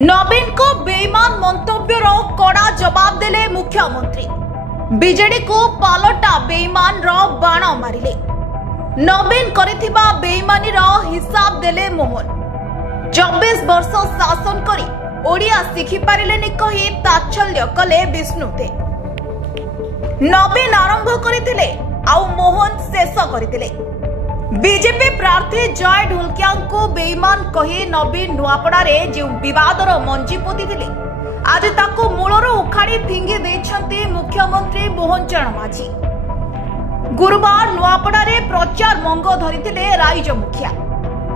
नवीन को बेईमान मंतव्यर कड़ा जवाब देले मुख्यमंत्री। बीजेडी को पालटा बेईमान बाण मारिले। नवीन करिथिबा बेईमानी हिसाब देले मोहन। 24 वर्ष शासन करी ओडिया शिखि पारिलेनी कही ताच्छल्य कले विष्णुदेव। नवीन आरंभ करथिले आउ मोहन शेष करथिले। बीजेपी प्रार्थी जय ढोलकिया को बेईमान कही नवीन नुआपड़ारे जो विवादर मंजी पोति आज ताको मूलरू उखाड़ी फिंगी देछंती मुख्यमंत्री मोहन चरण माझी। गुरुवार नुआपड़ारे प्रचार मंग धरिथिले राइज मुखिया।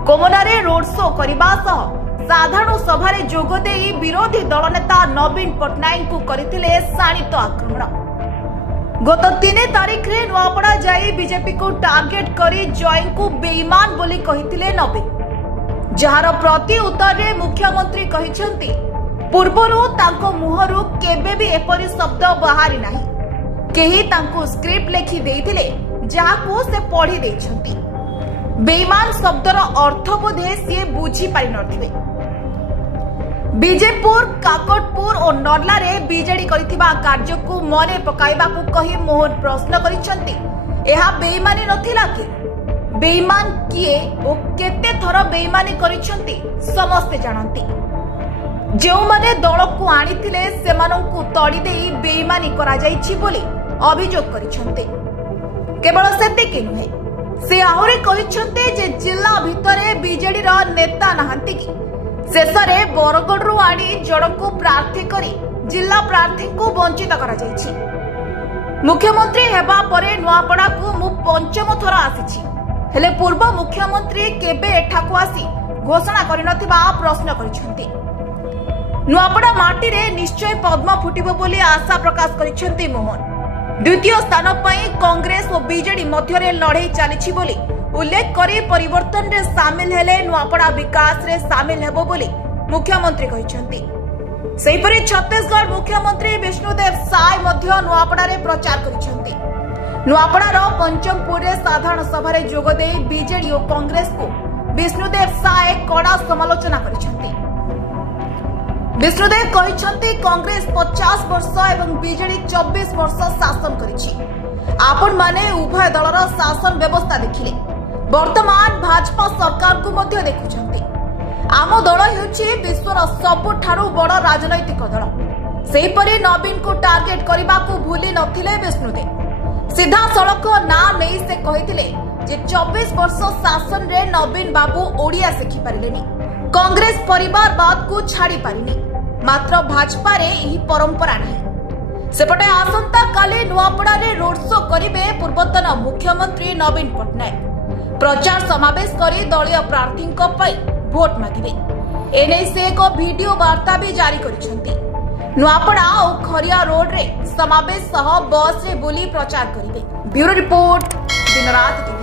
कोमनारे रोड शो करबा सह साधारण सभारे जोग देई विरोधी दल नेता नवीन पटनायक को करथिले शाणित आक्रमण। गत 3 तारिख रे नुआपड़ा जाई बीजेपी को टार्गेट करी जय को बेईमान बोली कहिथिले नवीन, जहार प्रति उत्तर रे मुख्यमंत्री कहिसंती पूर्वरु तांको मुहरु केबे भी एपरि शब्द बाहरी नाही। केही तांको स्क्रिप्ट लेखि देइथिले जाहाको से पढ़ी देइछंती। बेईमान शब्दर अर्थ बोधे से बुझी पारि नथिबे। बीजेपुर काकटपुर और नर्ला रे बीजेडी करिथिबा कार्य को मने पकाइबा को कही मोहन प्रश्न करिसंती एहा बेईमानी नथिला कि? बेईमान किए ओ केते थर बेईमानी करिसंती समस्त जानंती। जेउ माने दल को आनिथिले सेमानंकु तड़ी देई बेईमानी करा जाईछि बोली अभियोग करिसंती। केवल सेतिकि नुहे, से आहुरे कहिसंती जे जिल्ला भितरे बीजेडी रा नेता नाहंती कि शेषरे बरगढ़ आनी जड़क प्रार्थी करी जिला प्रार्थी को वंचित करा जायछि। मुख्यमंत्री हेबा परे नुआपड़ा को मु पंचम थर आसीछि, हेले पूर्व मुख्यमंत्री केबे एठाकु आसी घोषणा करिनथिबा प्रश्न करिसंती। नुआपड़ा माटी रे निश्चय पद्म फुटिबो बोली आशा प्रकाश करिसंती मोहन। द्वितीय स्थान पई कांग्रेस और बीजेडी मध्य रे लड़ाई चलीछि बोली उल्लेख करी परिवर्तन रे शामिल हेले नुआपड़ा विकास रे शामिल हेबो बोली मुख्यमंत्री कहिसंती। सेहिपरि छत्तीसगढ़ मुख्यमंत्री विष्णुदेव साय मध्य नुआपड़ा रे प्रचार करिसंती। नुआपड़ा रो पंचमपुर रे साधारण सभा रे जोग देई बीजेडी और कांग्रेस को विष्णुदेव साय कड़ा समालोचना करिसंती। विष्णुदेव कहिसंती कांग्रेस 50 वर्ष एवं बीजेडी 24 वर्ष शासन करिछि। आपण माने उभय दलर शासन व्यवस्था देखिले वर्तमान भाजपा सरकार को मध्य देखुछंती। आम दल हेउछि विश्वर सबुठारु बड़ राजनैतिक दल। सेहिपरि नवीन को टार्गेट करबा को भूली नथिले विष्णुदेव। सीधा सड़क ना नहीं से कहिथिले जे 24 वर्ष शासन रे नवीन बाबू ओडिया शिखि पारिलेनी, कांग्रेस परिवारवाद को छाड़ी पारिनी, मात्र भाजपा रे एही परंपरा नहीं। सेपटे आसंता काली नुआपड़ा रे रोड शो करिवे पूर्वतन मुख्यमंत्री नवीन पटनायक। प्रचार समावेश करी दलीय प्रार्थी भोट मागिबे। एने से एक वीडियो वार्ता भी जारी करिसंती। नुआपड़ा और खरिया रोड रे समावेश सह बस रे बुली प्रचार करिवे। ब्यूरो रिपोर्ट दिन रात।